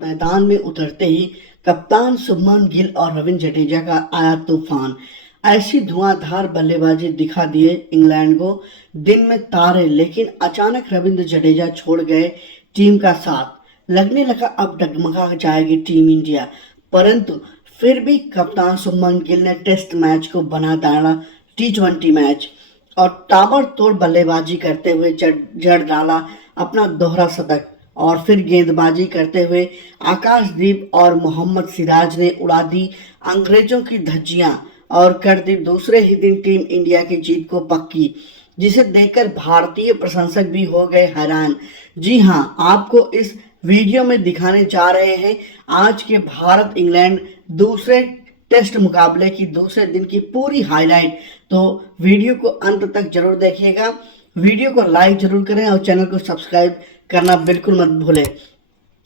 मैदान में उतरते ही कप्तान शुभमन गिल और रविंद्र जडेजा का आया तूफान। ऐसी धुआंधार बल्लेबाजी दिखा दिए इंग्लैंड को दिन में तारे, लेकिन अचानक रविंद्र जडेजा छोड़ गए टीम का साथ। लगने लगा अब डगमगा जाएगी टीम इंडिया, परंतु फिर भी कप्तान शुभमन गिल ने टेस्ट मैच को बना डाला T20 मैच और ताबड़तोड़ बल्लेबाजी करते हुए जड़ डाला अपना दोहरा शतक। और फिर गेंदबाजी करते हुए आकाशदीप और मोहम्मद सिराज ने उड़ा दी अंग्रेजों की धज्जियां और कर दी दूसरे ही दिन टीम इंडिया की जीत को पक्की, जिसे देखकर भारतीय प्रशंसक भी हो गए हैरान। जी हां, आपको इस वीडियो में दिखाने जा रहे हैं आज के भारत इंग्लैंड दूसरे टेस्ट मुकाबले की दूसरे दिन की पूरी हाईलाइट। तो वीडियो को अंत तक जरूर देखिएगा, वीडियो को लाइक जरूर करें और चैनल को सब्सक्राइब करना बिल्कुल मत भूलें।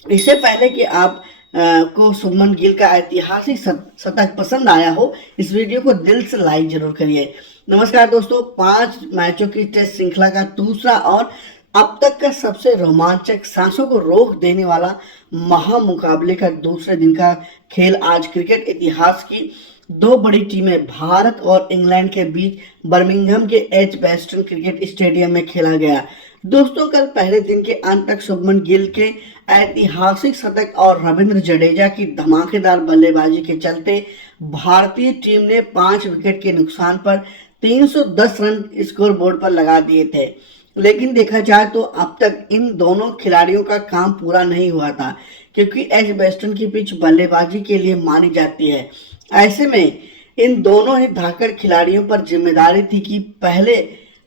इससे पहले कि आप को शुभमन गिल का ऐतिहासिक शतक पसंद आया हो, इस वीडियो को दिल से लाइक जरूर करिए। नमस्कार दोस्तों, 5 मैचों की टेस्ट श्रृंखला का दूसरा और अब तक का सबसे रोमांचक, सांसों को रोक देने वाला महामुकाबले का दूसरे दिन का खेल आज क्रिकेट इतिहास की दो बड़ी टीमें भारत और इंग्लैंड के बीच बर्मिंघम के एजबैस्टन क्रिकेट स्टेडियम में खेला गया। दोस्तों, कल पहले दिन के अंत तक शुभमन गिल के ऐतिहासिक शतक और रविंद्र जडेजा की धमाकेदार बल्लेबाजी के चलते भारतीय टीम ने 5 विकेट के नुकसान पर 310 रन स्कोर बोर्ड पर लगा दिए थे। लेकिन देखा जाए तो अब तक इन दोनों खिलाड़ियों का काम पूरा नहीं हुआ था, क्योंकि एजबैस्टन की पिच बल्लेबाजी के लिए मानी जाती है। ऐसे में इन दोनों ही धाकड़ खिलाड़ियों पर जिम्मेदारी थी कि पहले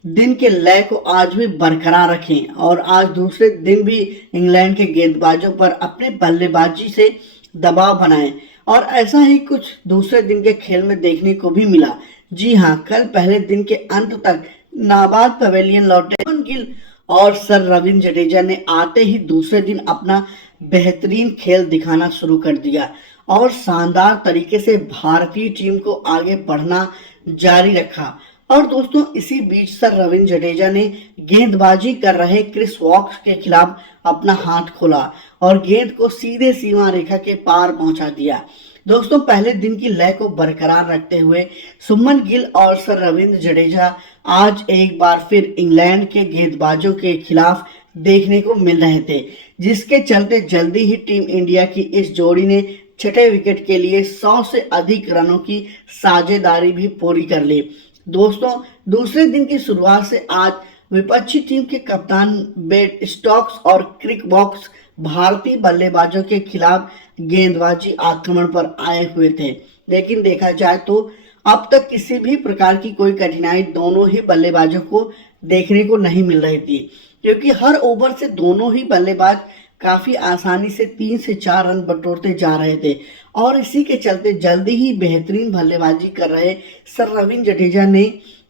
दिन के लय को आज भी बरकरार रखें और आज दूसरे दिन भी इंग्लैंड के गेंदबाजों पर अपने बल्लेबाजी से दबाव बनाएं, और ऐसा ही कुछ दूसरे दिन के खेल में देखने को भी मिला। जी हां, कल पहले दिन के अंत तक नाबाद पवेलियन लौटे शुभमन गिल और सर रविंद्र जडेजा ने आते ही दूसरे दिन अपना बेहतरीन खेल दिखाना शुरू कर दिया और शानदार तरीके से भारतीय टीम को आगे बढ़ना जारी रखा। और दोस्तों, इसी बीच सर रविंद्र जडेजा ने गेंदबाजी कर रहे क्रिस वॉक्स के खिलाफ अपना हाथ खोला और गेंद को सीधे सीमा रेखा के पार पहुंचा दिया। दोस्तों, पहले दिन की लय को बरकरार रखते हुए शुभमन गिल और सर रविंद्र जडेजा आज एक बार फिर इंग्लैंड के गेंदबाजों के खिलाफ देखने को मिल रहे थे, जिसके चलते जल्दी ही टीम इंडिया की इस जोड़ी ने छठे विकेट के लिए 100 से अधिक रनों की साझेदारी भी पूरी कर ली। दोस्तों, दूसरे दिन की शुरुआत से आज विपक्षी टीम के कप्तान बेन स्टोक्स और क्रिस वॉक्स भारतीय बल्लेबाजों के खिलाफ गेंदबाजी आक्रमण पर आए हुए थे। लेकिन देखा जाए तो अब तक किसी भी प्रकार की कोई कठिनाई दोनों ही बल्लेबाजों को देखने को नहीं मिल रही थी, क्योंकि हर ओवर से दोनों ही बल्लेबाज काफी आसानी से 3 से 4 रन बटोरते जा रहे थे। और इसी के चलते जल्दी ही बेहतरीन बल्लेबाजी कर रहे सर रविंद्र जडेजा ने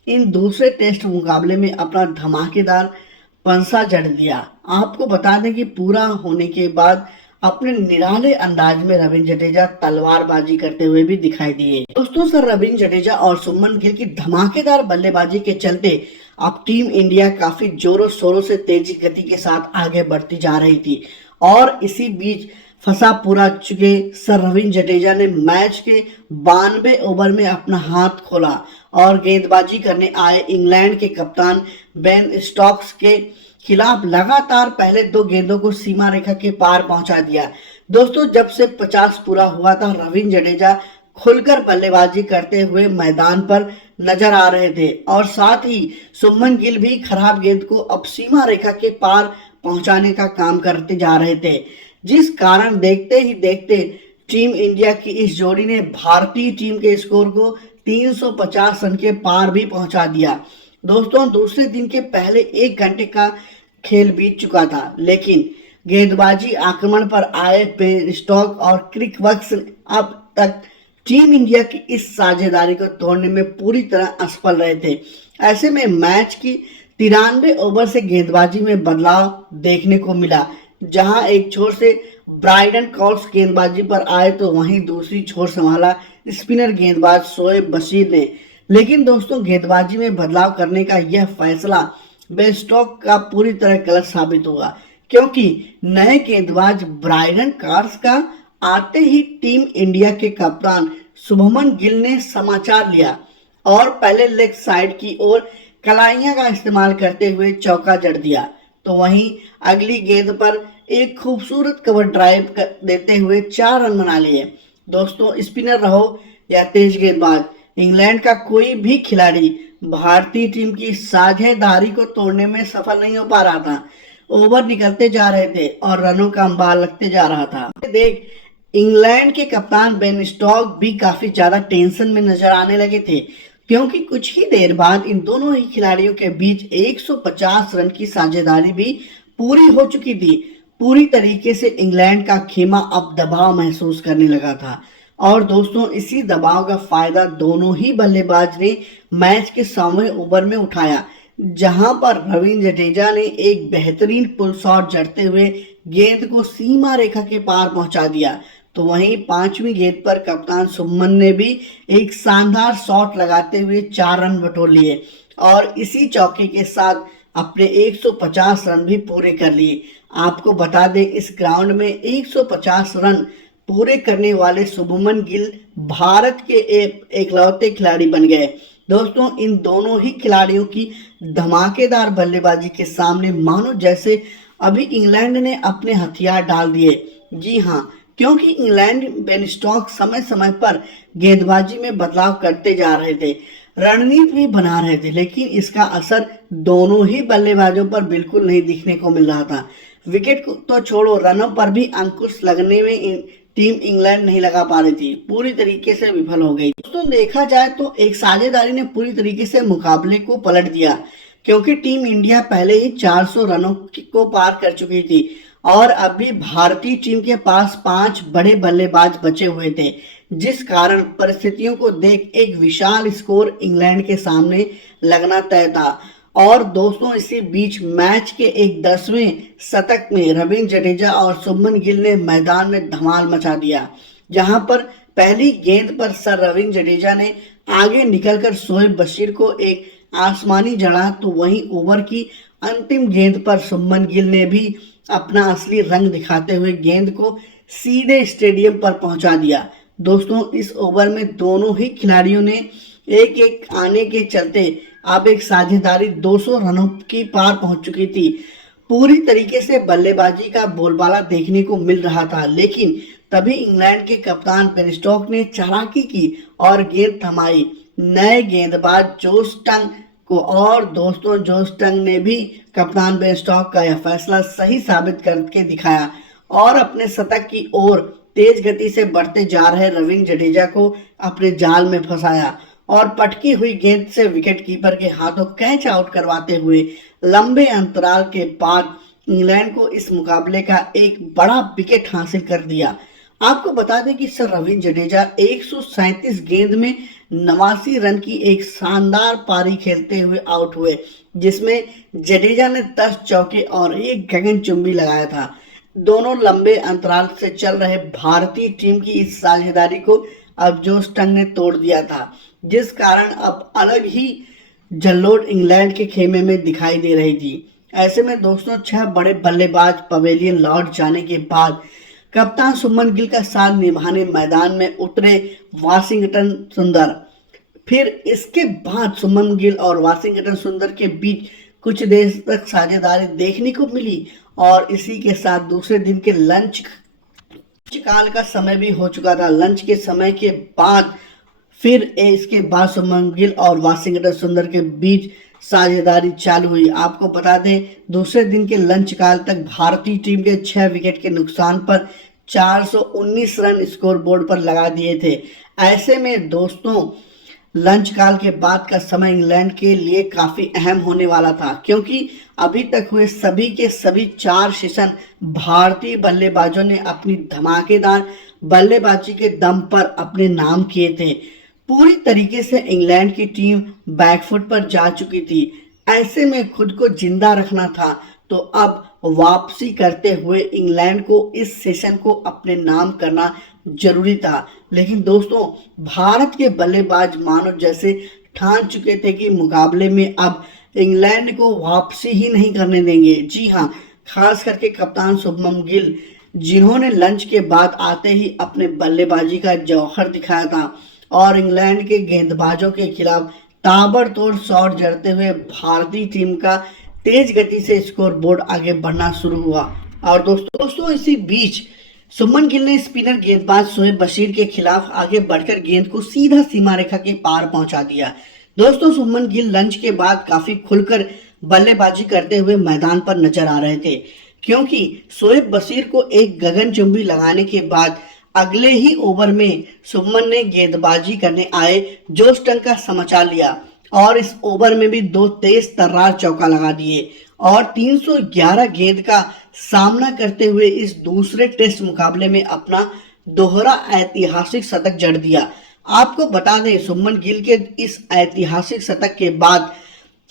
इन दूसरे टेस्ट मुकाबले में अपना धमाकेदार पंसा जड़ दिया। आपको बता दें कि पूरा होने के बाद अपने निराले अंदाज में रविंद्र जडेजा तलवारबाजी करते हुए भी दिखाई दिए। दोस्तों, सर रविंद्र जडेजा और शुभमन गिल की धमाकेदार बल्लेबाजी के चलते अब टीम इंडिया काफी जोरों शोरों से तेजी गति के साथ आगे बढ़ती जा रही थी। और इसी बीच फंसा पूरा चुके सर रविंद्र जडेजा ने मैच के 92 ओवर में अपना हाथ खोला और गेंदबाजी करने आए इंग्लैंड के कप्तान बेन स्टोक्स के खिलाफ लगातार पहले 2 गेंदों को सीमा रेखा के पार पहुंचा दिया। दोस्तों, जब से 50 पूरा हुआ था, रविंद्र जडेजा खुलकर बल्लेबाजी करते हुए मैदान पर नजर आ रहे थे और साथ ही शुभमन गिल भी खराब गेंद को अब सीमा रेखा के पार पहुंचाने का काम करते जा रहे थे, जिस कारण देखते ही देखते टीम इंडिया की इस जोड़ी ने भारतीय टीम के स्कोर को 350 रन के पार भी पहुंचा दिया। दोस्तों, दूसरे दिन के पहले 1 घंटे का खेल बीत चुका था, लेकिन गेंदबाजी आक्रमण पर आए बेन स्टोक्स और क्रिस वॉक्स अब तक टीम इंडिया की इस साझेदारी को तोड़ने में पूरी तरह असफल रहे थे। ऐसे में मैच की 93 ओवर से गेंदबाजी में बदलाव देखने को मिला, जहां एक छोर से ब्राइडन कॉल्स गेंदबाजी पर आए तो वहीं दूसरी छोर संभाला स्पिनर गेंदबाज शोएब बशीर ने। लेकिन दोस्तों, गेंदबाजी में बदलाव करने का यह फैसला बेन स्टोक्स का पूरी तरह गलत साबित हुआ, क्योंकि नए गेंदबाज ब्रायन कार्स का आते ही टीम इंडिया के कप्तान शुभमन गिल ने समाचार लिया और पहले लेग साइड की ओर कलाइयां का इस्तेमाल करते हुए चौका जड़ दिया। तो वहीं अगली गेंद पर एक खूबसूरत कवर ड्राइव देते हुए 4 रन बना लिए। दोस्तों, स्पिनर रहो या तेज गेंदबाज, इंग्लैंड का कोई भी खिलाड़ी भारतीय टीम की साझेदारी को तोड़ने में सफल नहीं हो पा रहा था। ओवर निकलते जा रहे थे और रनों का अंबार लगते जा रहा था। देख, इंग्लैंड के कप्तान बेन स्टोक्स भी काफी ज्यादा टेंशन में नजर आने लगे थे, क्योंकि कुछ ही देर बाद इन दोनों ही खिलाड़ियों के बीच 150 रन की साझेदारी भी पूरी हो चुकी थी। पूरी तरीके से इंग्लैंड का खेमा अब दबाव महसूस करने लगा था और दोस्तों, इसी दबाव का फायदा दोनों ही बल्लेबाज ने मैच के 100वें ओवर में उठाया, जहां पर रविंद्र जडेजा ने एक बेहतरीन पुल शॉट जड़ते हुए गेंद को सीमा रेखा के पार पहुंचा दिया। तो वहीं 5वीं गेंद पर कप्तान शुभमन ने भी एक शानदार शॉट लगाते हुए 4 रन बटोर लिए और इसी चौके के साथ अपने 150 रन भी पूरे कर लिए। आपको बता दें, इस ग्राउंड में 150 रन पूरे करने वाले शुभमन गिल भारत के एकलौते खिलाड़ी बन गए। दोस्तों, इन दोनों ही खिलाड़ियों की धमाकेदार बल्लेबाजी के सामने मानो जैसे अभी इंग्लैंड ने अपने हथियार डाल दिए। जी हाँ, क्योंकि इंग्लैंड बेन स्टोक्स समय समय पर गेंदबाजी में बदलाव करते जा रहे थे, रणनीति भी बना रहे थे, लेकिन इसका असर दोनों ही बल्लेबाजों पर बिल्कुल नहीं दिखने को मिल रहा था। विकेट को तो छोड़ो, रनों पर भी अंकुश लगने में टीम इंग्लैंड नहीं लगा पा रही थी, पूरी तरीके से विफल हो गई। दोस्तों, देखा जाए तो एक साझेदारी ने पूरी तरीके से मुकाबले को पलट दिया, क्योंकि टीम इंडिया पहले ही 400 रनों को पार कर चुकी थी और अभी भारतीय टीम के पास 5 बड़े बल्लेबाज बचे हुए थे, जिस कारण परिस्थितियों को देख एक विशाल स्कोर इंग्लैंड के सामने लगना तय था। और दोस्तों, इसी बीच मैच के एक 10वें शतक में रविंद्र जडेजा और शुभमन गिल ने मैदान में धमाल मचा दिया, जहां पर पहली गेंद पर सर रविंद्र जडेजा ने आगे निकलकर शोएब बशीर को एक आसमानी जड़ा, तो वहीं ओवर की अंतिम गेंद पर शुभमन गिल ने भी अपना असली रंग दिखाते हुए गेंद को सीधे स्टेडियम पर पहुंचा दिया। दोस्तों, इस ओवर में दोनों ही खिलाड़ियों ने एक एक आने के चलते अब एक साझेदारी 200 रनों की पार पहुंच चुकी थी। पूरी तरीके से बल्लेबाजी का बोलबाला देखने को मिल रहा था, लेकिन तभी इंग्लैंड के कप्तान बेन स्टोक्स ने चालाकी की और गेंद थमाई नए गेंदबाज जोश टंग को। और दोस्तों, जोश टंग ने भी कप्तान बेन स्टोक्स का यह फैसला सही साबित करके दिखाया और अपने शतक की ओर तेज गति से बढ़ते जा रहे रविंद्र जडेजा को अपने जाल में फंसाया और पटकी हुई गेंद से विकेटकीपर के हाथों कैच आउट करवाते हुए लंबे अंतराल के बाद इंग्लैंड को इस मुकाबले का एक बड़ा विकेट हासिल कर दिया। आपको बता दें कि सर रविंद्र जडेजा 137 गेंद में 89 रन की एक शानदार पारी खेलते हुए आउट हुए, जिसमें जडेजा ने 10 चौके और एक गगनचुंबी लगाया था। दोनों लंबे अंतराल से चल रहे भारतीय टीम की इस साझेदारी को अब जोश टंग ने तोड़ दिया था, जिस कारण अब अलग ही जल्लोड इंग्लैंड के खेमे में दिखाई दे रही थी। ऐसे में दोस्तों, 6 बड़े बल्लेबाज पवेलियन लौट जाने के बाद कप्तान शुभमन गिल का साथ निभाने मैदान में उतरे वाशिंगटन सुंदर। फिर इसके बाद शुभमन गिल और वाशिंगटन सुंदर के बीच कुछ देर तक साझेदारी देखने को मिली और इसी के साथ दूसरे दिन के लंच काल का समय भी हो चुका था। लंच के समय के बाद फिर इसके बाद शुभमन गिल और वाशिंगटन सुंदर के बीच साझेदारी चालू हुई। आपको बता दें, दूसरे दिन के लंच काल तक भारतीय टीम के 6 विकेट के नुकसान पर 419 रन स्कोर बोर्ड पर लगा दिए थे। ऐसे में दोस्तों, लंच काल के बाद का समय इंग्लैंड के लिए काफी अहम होने वाला था, क्योंकि अभी तक हुए सभी के सभी 4 सेशन भारतीय बल्लेबाजों ने अपनी धमाकेदार बल्लेबाजी के दम पर अपने नाम किए थे। पूरी तरीके से इंग्लैंड की टीम बैकफुट पर जा चुकी थी। ऐसे में खुद को जिंदा रखना था, तो अब वापसी करते हुए इंग्लैंड को इस सेशन को अपने नाम करना जरूरी था। लेकिन दोस्तों, भारत के बल्लेबाज मानो जैसे ठान चुके थे कि मुकाबले में अब इंग्लैंड को वापसी ही नहीं करने देंगे। जी हाँ, खास करके कप्तान शुभमन गिल, जिन्होंने लंच के बाद आते ही अपने बल्लेबाजी का जौहर दिखाया था और इंग्लैंड के गेंदबाजों के खिलाफ ताबड़तोड़ शॉट जड़ते हुए भारतीय टीम का तेज गति से स्कोर बोर्ड आगे बढ़ना शुरू हुआ। और दोस्तों इसी बीच शुभमन गिल ने स्पिनर गेंदबाज शोएब बशीर के खिलाफ आगे बढ़कर गेंद को सीधा सीमा रेखा के पार पहुंचा दिया। दोस्तों शुभमन गिल लंच के बाद काफी खुलकर बल्लेबाजी करते हुए मैदान पर नजर आ रहे थे, क्योंकि शोएब बशीर को एक गगनचुंबी लगाने के बाद अगले ही ओवर में शुभमन ने गेंदबाजी करने आए जोश टंग का समाचार लिया और इस ओवर में भी दो तेज तर्रार चौका लगा दिए और 311 गेंद का सामना करते हुए इस दूसरे टेस्ट मुकाबले में अपना दोहरा ऐतिहासिक शतक जड़ दिया। आपको बता दें शुभमन गिल के इस ऐतिहासिक शतक के बाद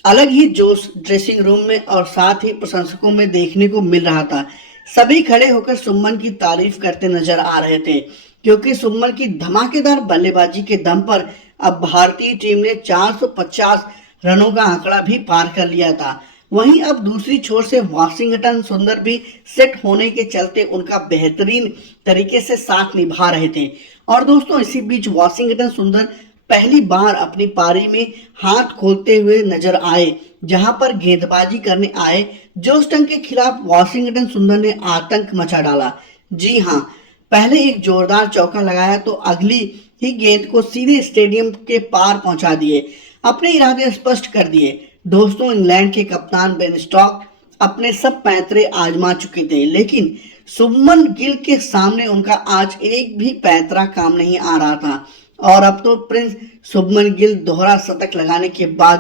अलग ही जोश ड्रेसिंग रूम में और साथ ही प्रशंसकों में देखने को मिल रहा था। सभी खड़े होकर शुभमन की तारीफ करते नजर आ रहे थे, क्योंकि शुभमन की धमाकेदार बल्लेबाजी के दम पर अब भारतीय टीम ने 450 रनों का आंकड़ा भी पार कर लिया था। वहीं अब दूसरी छोर से वाशिंगटन सुंदर भी सेट होने के चलते उनका बेहतरीन तरीके से साथ निभा रहे थे। और दोस्तों इसी बीच वाशिंगटन सुंदर पहली बार अपनी पारी में हाथ खोलते हुए नजर आए, जहां पर गेंदबाजी करने आए जोश टंग के खिलाफ वाशिंगटन सुंदर ने आतंक मचा डाला। जी हां, पहले एक जोरदार चौका लगाया तो अगली ही गेंद को सीधे स्टेडियम के पार पहुंचा दिए, अपने इरादे स्पष्ट कर दिए। दोस्तों इंग्लैंड के कप्तान बेन स्टोक्स अपने सब पैंतरे आजमा चुके थे, लेकिन शुभमन गिल के सामने उनका आज एक भी पैंतरा काम नहीं आ रहा था। और अब तो प्रिंस शुभमन गिल दोहरा शतक लगाने के बाद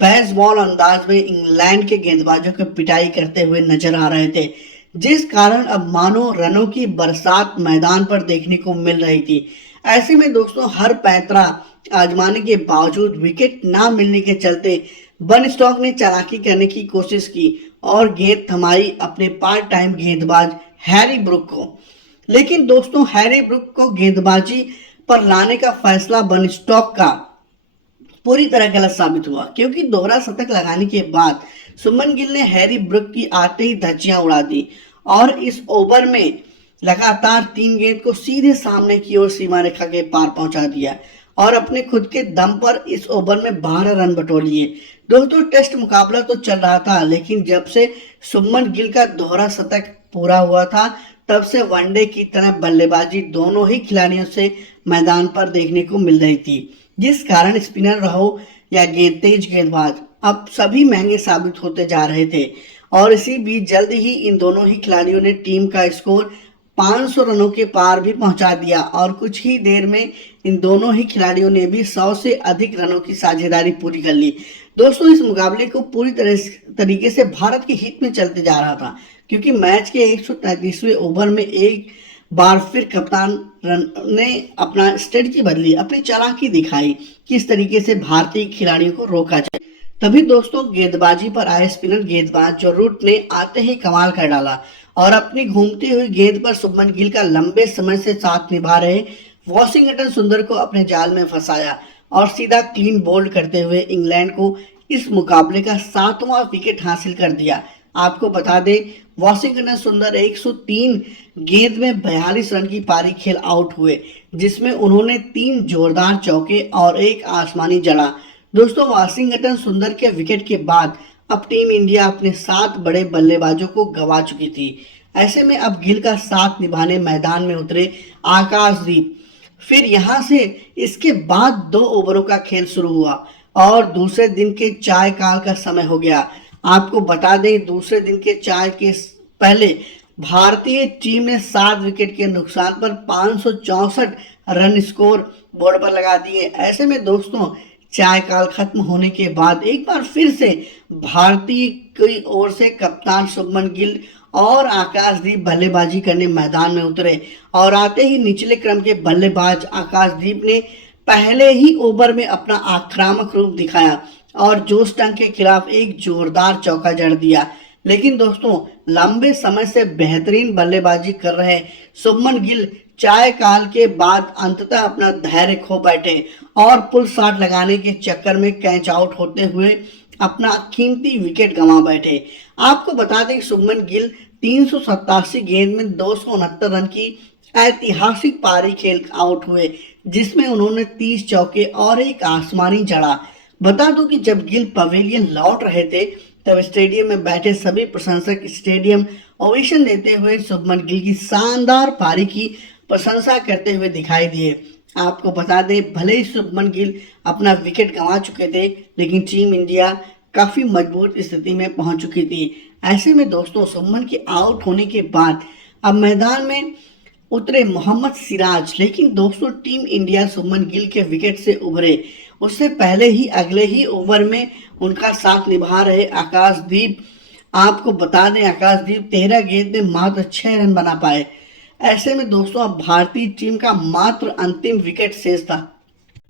बेसबॉल अंदाज में इंग्लैंड के गेंदबाजों की पिटाई करते हुए नजर आ रहे थे, जिस कारण अब मानो रनों की बरसात मैदान पर देखने को मिल रही थी। ऐसे में दोस्तों हर पैंतरा आजमाने के बावजूद विकेट ना मिलने के चलते बेन स्टोक्स ने चालाकी करने की कोशिश की और गेंद थमाई अपने पार्ट टाइम गेंदबाज हैरी ब्रूक को। लेकिन दोस्तों हैरी ब्रूक को गेंदबाजी पर लाने का फैसला बेन स्टोक्स का पूरी तरह गलत साबित हुआ, क्योंकि दोहरा शतक लगाने के बाद शुभमन गिल ने हैरी ब्रूक की आते ही धज्जियां उड़ा दी और इस ओवर में लगातार 3 गेंद को सीधे सामने की ओर सीमा रेखा के पार पहुंचा दिया और अपने खुद के दम पर इस ओवर में 12 रन बटोर लिए। दोस्तों टेस्ट मुकाबला तो चल रहा था, लेकिन जब से शुभमन गिल का दोहरा शतक पूरा हुआ था तब से वनडे की तरह बल्लेबाजी दोनों ही खिलाड़ियों से मैदान पर देखने को मिल रही थी, जिस कारण स्पिनर रहो या तेज गेंदबाज अब सभी महंगे साबित होते जा रहे थे। और इसी बीच जल्द ही इन दोनों ही खिलाड़ियों ने टीम का स्कोर 500 रनों के पार भी पहुंचा दिया और कुछ ही देर में इन दोनों ही खिलाड़ियों ने भी 100 से अधिक रनों की साझेदारी पूरी कर ली। दोस्तों इस मुकाबले को पूरी तरीके से भारत के हित में चलते जा रहा था, क्योंकि मैच के 133वें ओवर में एक बार फिर कप्तान ने अपना स्ट्रेटजी बदली, अपनी चालाकी दिखाई, किस तरीके से भारतीय खिलाड़ियों को रोका जाए। तभी दोस्तों गेंदबाजी पर आए स्पिनर गेंदबाज जो रूट ने आते ही कमाल कर डाला और अपनी घूमती हुई गेंद पर शुभमन गिल का लंबे समय से साथ निभा रहे वाशिंगटन सुंदर को अपने जाल में फंसाया और सीधा क्लीन बोल्ड करते हुए इंग्लैंड को इस मुकाबले का 7वां विकेट हासिल कर दिया। आपको बता दें वाशिंगटन सुंदर 103 गेंद में 42 रन की पारी खेल आउट हुए, जिसमें उन्होंने 3 जोरदार चौके और एक आसमानी जड़ा। दोस्तों वाशिंगटन सुंदर के विकेट के बाद अब टीम इंडिया अपने 7 बड़े बल्लेबाजों को गंवा चुकी थी। ऐसे में अब गिल का साथ निभाने मैदान में उतरे आकाशदीप। फिर यहां से इसके बाद 2 ओवरों का खेल शुरू हुआ और दूसरे दिन के चाय काल का समय हो गया। आपको बता दें दूसरे दिन के चाय के पहले भारतीय टीम ने 7 विकेट के नुकसान पर 564 रन स्कोर बोर्ड पर लगा दिए। ऐसे में दोस्तों चाय काल खत्म होने के बाद एक बार फिर से भारतीय की ओर से कप्तान शुभमन गिल और आकाशदीप बल्लेबाजी करने मैदान में उतरे और आते ही निचले क्रम के बल्लेबाज आकाशदीप ने पहले ही ओवर में अपना आक्रामक रूप दिखाया और जोश टंग के खिलाफ एक जोरदार चौका जड़ दिया। लेकिन दोस्तों लंबे समय से बेहतरीन बल्लेबाजी कर रहे शुभमन गिल चाय काल के बाद अंततः अपना धैर्य खो बैठे और पुल शॉट लगाने के चक्कर में कैच आउट होते हुए अपना कीमती विकेट गंवा बैठे। आपको बता दें शुभमन गिल 387 गेंद में 269 रन की ऐतिहासिक पारी खेल आउट हुए, जिसमें उन्होंने 30 चौके और एक आसमानी जड़ा। बता दूं कि जब गिल पवेलियन लौट रहे थे तब स्टेडियम में बैठे सभी प्रशंसक स्टेडियम ओवेशन देते हुए शुभमन गिल की शानदार पारी की प्रशंसा करते हुए दिखाई दिए। आपको बता दें भले ही शुभमन गिल अपना विकेट गंवा चुके थे, लेकिन टीम इंडिया काफी मजबूत स्थिति में पहुंच चुकी थी। ऐसे में दोस्तों शुभमन के आउट होने के बाद अब मैदान में उतरे मोहम्मद सिराज, लेकिन दोस्तों टीम इंडिया शुभमन गिल के विकेट से उभरे उससे पहले ही अगले ही ओवर में उनका साथ निभा रहे आकाशदीप। आपको बता दें आकाशदीप 13 गेंद में मात्र 6 रन बना पाए। ऐसे में दोस्तों अब भारतीय टीम का मात्र अंतिम विकेट शेष था।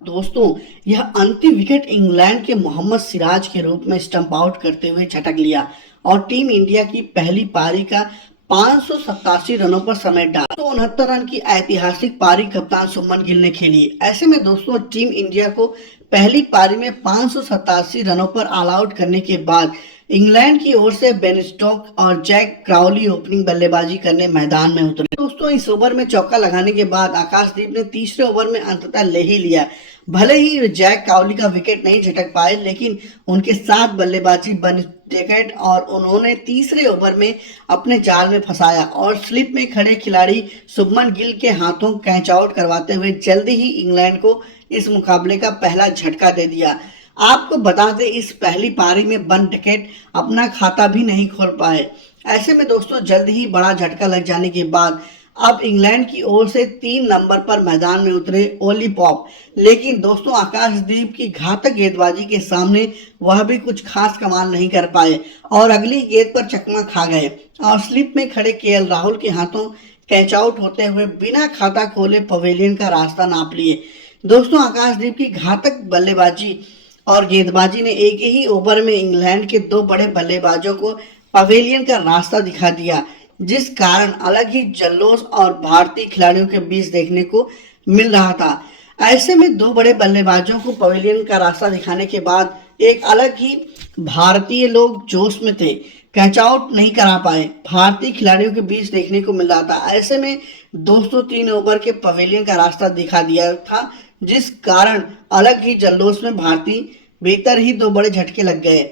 दोस्तों यह अंतिम विकेट इंग्लैंड के मोहम्मद सिराज के रूप में स्टंप आउट करते हुए झटक लिया और टीम इंडिया की पहली पारी का 587 रनों पर समेट डाला। 269 रन की ऐतिहासिक पारी कप्तान शुभमन गिल ने खेली। ऐसे में दोस्तों टीम इंडिया को पहली पारी में 587 रनों पर ऑल आउट करने के बाद इंग्लैंड की ओर से बेन स्टोक्स और जैक क्राउली ओपनिंग बल्लेबाजी करने मैदान में उतरे। दोस्तों इस ओवर में चौका लगाने के बाद आकाशदीप ने तीसरे ओवर में अंततः ले ही लिया। भले ही जैक क्राउली का विकेट नहीं झटक पाए, लेकिन उनके साथ बल्लेबाजी बन टिकट और उन्होंने तीसरे ओवर में अपने जाल में फंसाया और स्लिप में खड़े खिलाड़ी शुभमन गिल के हाथों कैच आउट करवाते हुए जल्दी ही इंग्लैंड को इस मुकाबले का पहला झटका दे दिया। आपको बता दें इस पहली पारी में बन टिकट अपना खाता भी नहीं खोल पाए। ऐसे में दोस्तों जल्द ही बड़ा झटका लग जाने के बाद अब इंग्लैंड की ओर से 3 नंबर पर मैदान में उतरे ओली पॉप, लेकिन दोस्तों आकाशदीप की घातक गेंदबाजी के सामने वह भी कुछ खास कमाल नहीं कर पाए और अगली गेंद पर चकमा खा गए और स्लिप में खड़े केएल राहुल के हाथों कैच आउट होते हुए बिना खाता खोले पवेलियन का रास्ता नाप लिए। दोस्तों आकाशदीप की घातक बल्लेबाजी और गेंदबाजी ने एक ही ओवर में इंग्लैंड के 2 बड़े बल्लेबाजों को पवेलियन का रास्ता दिखा दिया, जिस कारण अलग ही जल्लोष और भारतीय खिलाड़ियों के बीच देखने को मिल रहा था। ऐसे में 2 बड़े बल्लेबाजों को पवेलियन का रास्ता दिखाने के बाद एक अलग ही भारतीय लोग जोश में थे, कैच आउट नहीं करा पाए, भारतीय खिलाड़ियों के बीच देखने को मिल रहा था। ऐसे में दोस्तों 3 ओवर के पवेलियन का रास्ता दिखा दिया था, जिस कारण अलग ही जल्लोष में भारतीय भीतर ही 2 बड़े झटके लग गए।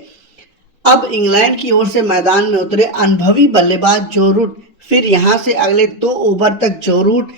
अब इंग्लैंड की ओर से मैदान में उतरे अनुभवी बल्लेबाज जो रूट, फिर यहां से अगले 2 ओवर तक जो रूट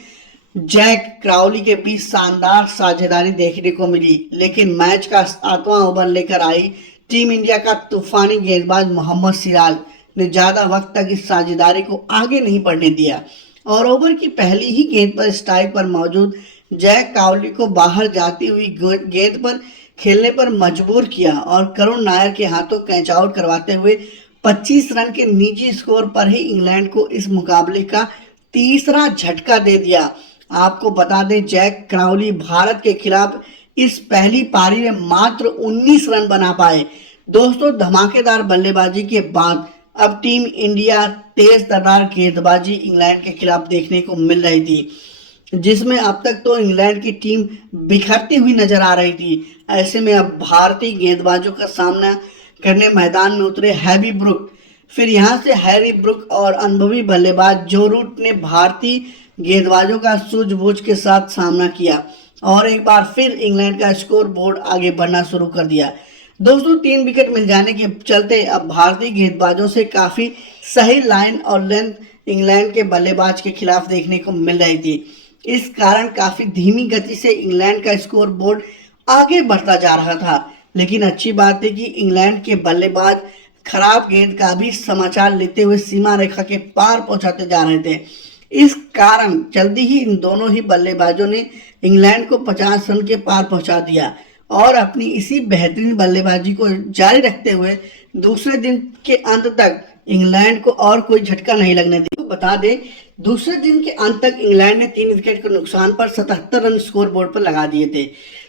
जैक क्राउली के बीच शानदार साझेदारी देखने को मिली, लेकिन मैच का 7वां ओवर लेकर आई टीम इंडिया का तूफानी गेंदबाज मोहम्मद सिराज ने ज्यादा वक्त तक इस साझेदारी को आगे नहीं बढ़ने दिया और ओवर की पहली ही गेंद पर स्ट्राइक पर मौजूद जैक क्राउली को बाहर जाती हुई गेंद पर खेलने पर मजबूर किया और करुण नायर के हाथों कैच आउट करवाते हुए 25 रन के निजी स्कोर पर ही इंग्लैंड को इस मुकाबले का तीसरा झटका दे दिया। आपको बता दें जैक क्राउली भारत के खिलाफ इस पहली पारी में मात्र 19 रन बना पाए। दोस्तों धमाकेदार बल्लेबाजी के बाद अब टीम इंडिया तेज तर्रार गेंदबाजी इंग्लैंड के खिलाफ देखने को मिल रही थी, जिसमें अब तक तो इंग्लैंड की टीम बिखरती हुई नजर आ रही थी। ऐसे में अब भारतीय गेंदबाजों का सामना करने मैदान में उतरे हैवी ब्रुक, फिर यहां से हैरी ब्रुक और अनुभवी बल्लेबाज जो रूट ने भारतीय गेंदबाजों का सूझबूझ के साथ सामना किया और एक बार फिर इंग्लैंड का स्कोर बोर्ड आगे बढ़ना शुरू कर दिया। दोस्तों 3 विकेट मिल जाने के चलते अब भारतीय गेंदबाजों से काफी सही लाइन और लेंथ इंग्लैंड के बल्लेबाज के खिलाफ देखने को मिल रही थी। इस कारण काफी धीमी गति से इंग्लैंड का स्कोर बोर्ड आगे बढ़ता जा रहा था, लेकिन अच्छी बात है कि इंग्लैंड के बल्लेबाज खराब गेंद का भी समाचार लेते हुए सीमा रेखा के पार पहुंचाते जा रहे थे। इस कारण जल्दी ही इन दोनों ही बल्लेबाजों ने इंग्लैंड को 50 रन के पार पहुंचा दिया और अपनी इसी बेहतरीन बल्लेबाजी को जारी रखते हुए दूसरे दिन के अंत तक इंग्लैंड को और कोई झटका नहीं लगने दिया। बता दें दूसरे दिन के अंत तक इंग्लैंड ने 3 विकेट के नुकसान पर 77 रन स्कोर बोर्ड पर लगा दिए थे।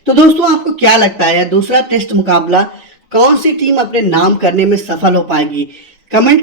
तो दोस्तों आपको क्या लगता है दूसरा टेस्ट मुकाबला कौन सी टीम अपने नाम करने में सफल हो पाएगी? कमेंट